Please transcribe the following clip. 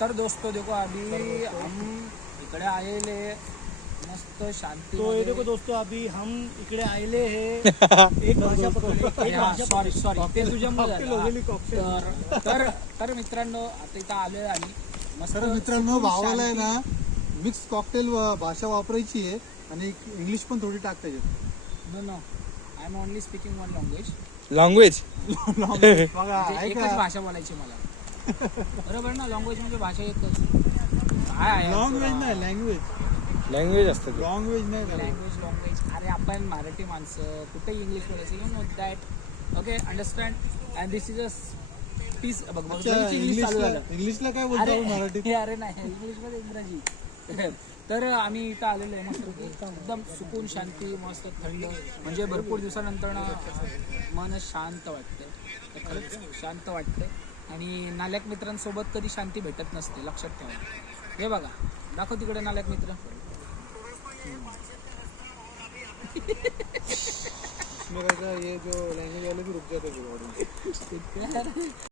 तर दोस्तों देखो अभी हम इकडे आलेले मस्त शांती. तो ये देखो दोस्तों अभी हम इकडे आलेले हे एक भाषा पकडली सॉरी ते तुझ्यामुळे वगैरे झालं. तर मित्रांनो आता इथं आलोय आम्ही मस्त. तर मित्रांनो भावाला आहे ना मिक्स कॉकटेल भाषा वापरायची आहे आणि इंग्लिश पण थोडी टाकता येते. No I am only speaking one language. Language बघा एकच भाषा बोलायची मला. बरोबर ना. लँग्वेज म्हणजे भाषा एकच. काय आहे लँग्वेज नाही लँग्वेज असतं ते. लँग्वेज नाही लँग्वेज. अरे आपण मराठी माणसं कुठे इंग्लिश बोलायचं. You know that. Okay understand. And this is a piece. बघ इंग्लिश चालू झालं. इंग्लिशला काय बोलतो मराठीत. अरे नाही इंग्लिश मध्ये इंग्रजी. तर आम्ही इथं आलेलो आहे मस्त एकदम सुकून शांती मस्त थंड. म्हणजे भरपूर दिवसानंतर ना मन शांत वाटतं. तर खरंच शांत वाटतंय. आणि नालायक मित्रांसोबत कधी शांती भेटत नसते लक्षात ठेवा. हे बघा दाखव तिकडे नालायक मित्र. ये जो लैंग्वेज वाले भी रुक जाते हैं.